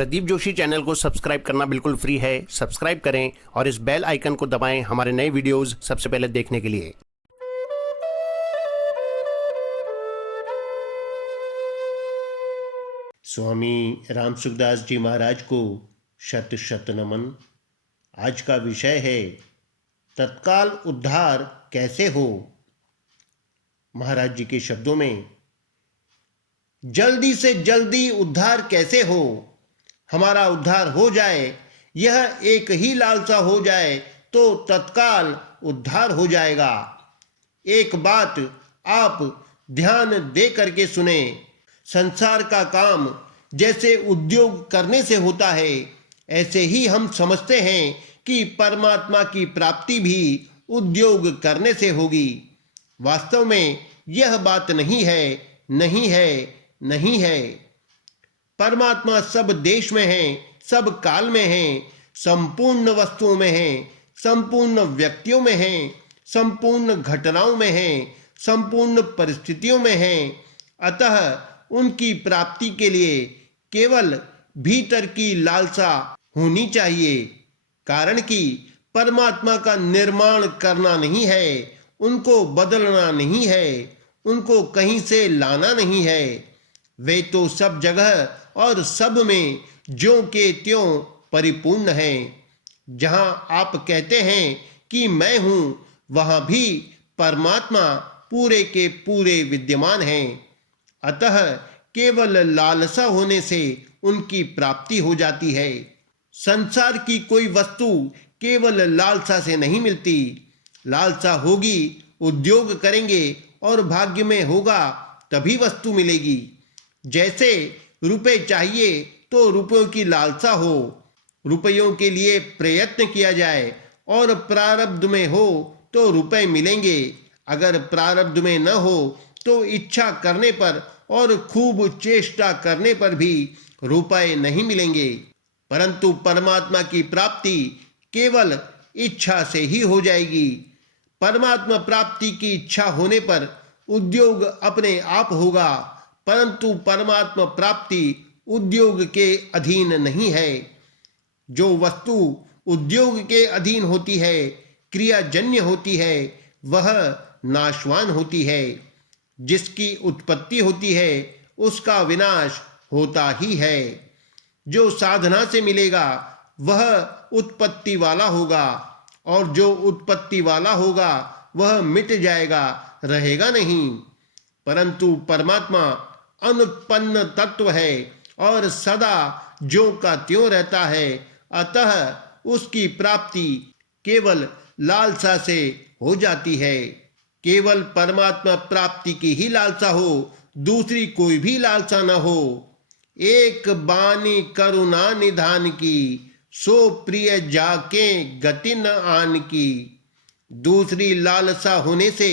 Pradeep Joshi channel को subscribe करना बिल्कुल फ्री है। सब्सक्राइब करें और इस बेल आइकन को दबाएं हमारे नए वीडियोस सबसे पहले देखने के लिए। स्वामी राम सुखदास जी महाराज को शत शत नमन। आज का विषय है तत्काल उद्धार कैसे हो। महाराज जी के शब्दों में, जल्दी से जल्दी उद्धार कैसे हो, हमारा उद्धार हो जाए, यह एक ही लालसा हो जाए तो तत्काल उद्धार हो जाएगा। एक बात आप ध्यान दे करके सुने, संसार का काम जैसे उद्योग करने से होता है, ऐसे ही हम समझते हैं कि परमात्मा की प्राप्ति भी उद्योग करने से होगी। वास्तव में यह बात नहीं है, नहीं है, नहीं है। परमात्मा सब देश में है, सब काल में है, संपूर्ण वस्तुओं में है, संपूर्ण व्यक्तियों में है, संपूर्ण घटनाओं में है, संपूर्ण परिस्थितियों में है। अतः उनकी प्राप्ति के लिए केवल भीतर की लालसा होनी चाहिए। कारण कि परमात्मा का निर्माण करना नहीं है, उनको बदलना नहीं है, उनको कहीं से लाना नहीं है। वे तो सब जगह और सब में ज्यों के त्यों परिपूर्ण हैं। जहां आप कहते हैं कि मैं हूं, वहां भी परमात्मा पूरे के पूरे विद्यमान हैं। अतः केवल लालसा होने से उनकी प्राप्ति हो जाती है। संसार की कोई वस्तु केवल लालसा से नहीं मिलती। लालसा होगी, उद्योग करेंगे और भाग्य में होगा तभी वस्तु मिलेगी। जैसे रुपए चाहिए तो रुपयों की लालसा हो, रुपयों के लिए प्रयत्न किया जाए और प्रारब्ध में हो तो रुपए मिलेंगे। अगर प्रारब्ध में न हो तो इच्छा करने पर और खूब चेष्टा करने पर भी रुपए नहीं मिलेंगे। परंतु परमात्मा की प्राप्ति केवल इच्छा से ही हो जाएगी। परमात्मा प्राप्ति की इच्छा होने पर उद्योग अपने आप होगा, परंतु परमात्मा प्राप्ति उद्योग के अधीन नहीं है। जो वस्तु उद्योग के अधीन होती है, क्रियाजन्य होती है, वह नाशवान होती है। जिसकी उत्पत्ति होती है उसका विनाश होता ही है। जो साधना से मिलेगा वह उत्पत्ति वाला होगा, और जो उत्पत्ति वाला होगा वह मिट जाएगा, रहेगा नहीं। परंतु परमात्मा अनुत्पन्न तत्व है और सदा ज्यों का त्यों रहता है। अतः उसकी प्राप्ति केवल लालसा से हो जाती है। केवल परमात्मा प्राप्ति की ही लालसा हो, दूसरी कोई भी लालसा न हो। एक बानी करुणा निधान की, सो प्रिय जाके गति न आन की। दूसरी लालसा होने से,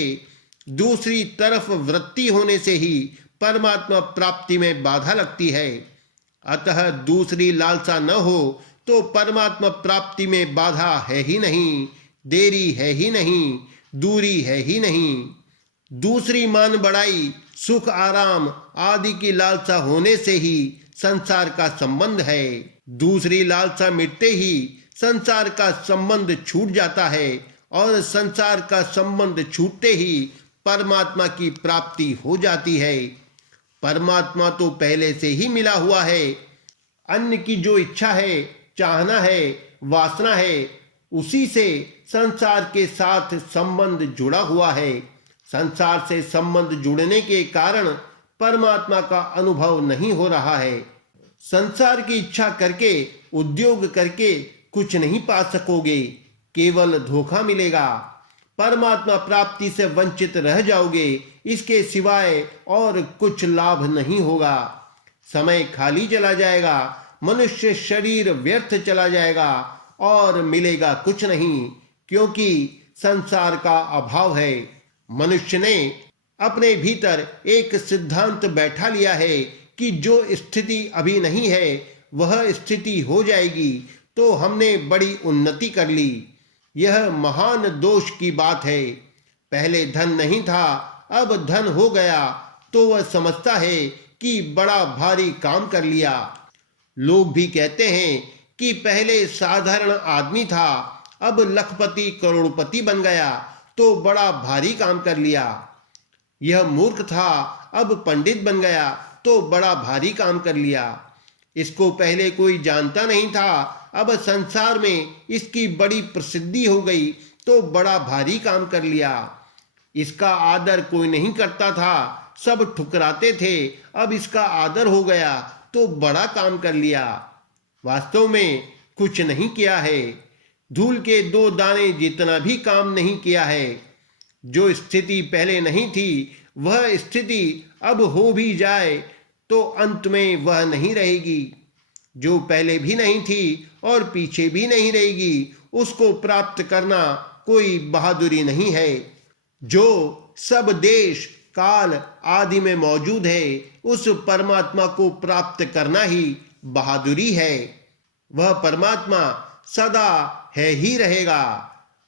दूसरी तरफ वृत्ति होने से ही परमात्मा प्राप्ति में बाधा लगती है। अतः दूसरी लालसा न हो तो परमात्मा प्राप्ति में बाधा है ही नहीं, देरी है ही नहीं, दूरी है ही नहीं। दूसरी मान बढ़ाई, सुख आराम आदि की लालसा होने से ही संसार का संबंध है। दूसरी लालसा मिटते ही संसार का संबंध छूट जाता है, और संसार का संबंध छूटते ही परमात्मा की प्राप्ति हो जाती है। परमात्मा तो पहले से ही मिला हुआ है। अन्य की जो इच्छा है, चाहना है, वासना है, उसी से संसार के साथ संबंध जुड़ा हुआ है। संसार से संबंध जुड़ने के कारण परमात्मा का अनुभव नहीं हो रहा है। संसार की इच्छा करके, उद्योग करके कुछ नहीं पा सकोगे, केवल धोखा मिलेगा। परमात्मा प्राप्ति से वंचित रह जाओगे, इसके सिवाय और कुछ लाभ नहीं होगा। समय खाली चला जाएगा, मनुष्य शरीर व्यर्थ चला जाएगा और मिलेगा कुछ नहीं, क्योंकि संसार का अभाव है। मनुष्य ने अपने भीतर एक सिद्धांत बैठा लिया है कि जो स्थिति अभी नहीं है वह स्थिति हो जाएगी तो हमने बड़ी उन्नति कर ली। यह महान दोष की बात है। पहले धन नहीं था, अब धन हो गया तो वह समझता है कि बड़ा भारी काम कर लिया। लोग भी कहते हैं कि पहले साधारण आदमी था, अब लखपति करोड़पति बन गया तो बड़ा भारी काम कर लिया। यह मूर्ख था, अब पंडित बन गया तो बड़ा भारी काम कर लिया। इसको पहले कोई जानता नहीं था, अब संसार में इसकी बड़ी प्रसिद्धि हो गई तो बड़ा भारी काम कर लिया। इसका आदर कोई नहीं करता था, सब ठुकराते थे, अब इसका आदर हो गया तो बड़ा काम कर लिया। वास्तव में कुछ नहीं किया है, धूल के 2 दाने जितना भी काम नहीं किया है। जो स्थिति पहले नहीं थी वह स्थिति अब हो भी जाए तो अंत में वह नहीं रहेगी। जो पहले भी नहीं थी और पीछे भी नहीं रहेगी, उसको प्राप्त करना कोई बहादुरी नहीं है। जो सब देश काल आदि में मौजूद है, उस परमात्मा को प्राप्त करना ही बहादुरी है। वह परमात्मा सदा है ही रहेगा,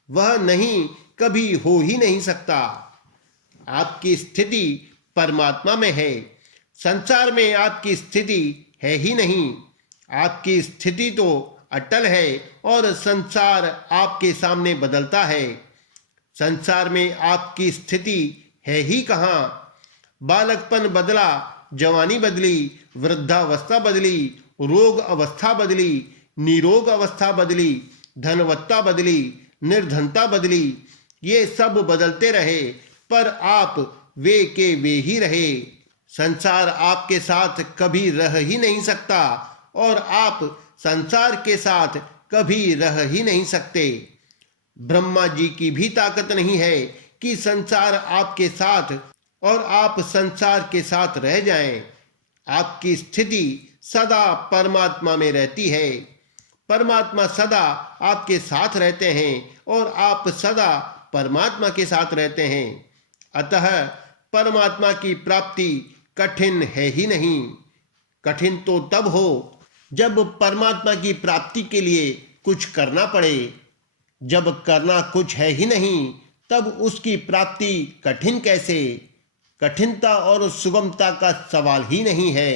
वह नहीं कभी हो ही नहीं सकता। आपकी स्थिति परमात्मा में है, संसार में आपकी स्थिति है ही नहीं। आपकी स्थिति तो अटल है और संसार आपके सामने बदलता है। संसार में आपकी स्थिति है ही कहाँ। बालकपन बदला, जवानी बदली, वृद्धावस्था बदली, रोग अवस्था बदली, निरोग अवस्था बदली, धनवत्ता बदली, निर्धनता बदली। ये सब बदलते रहे पर आप वे के वे ही रहे। संसार आपके साथ कभी रह ही नहीं सकता और आप संसार के साथ कभी रह ही नहीं सकते। ब्रह्मा जी की भी ताकत नहीं है कि संसार आपके साथ और आप संसार के साथ रह जाएं। आपकी स्थिति सदा परमात्मा में रहती है। परमात्मा सदा आपके साथ रहते हैं और आप सदा परमात्मा के साथ रहते हैं। अतः परमात्मा की प्राप्ति कठिन है ही नहीं। कठिन तो तब हो जब परमात्मा की प्राप्ति के लिए कुछ करना पड़े। जब करना कुछ है ही नहीं तब उसकी प्राप्ति कठिन कैसे। कठिनता और सुगमता का सवाल ही नहीं है।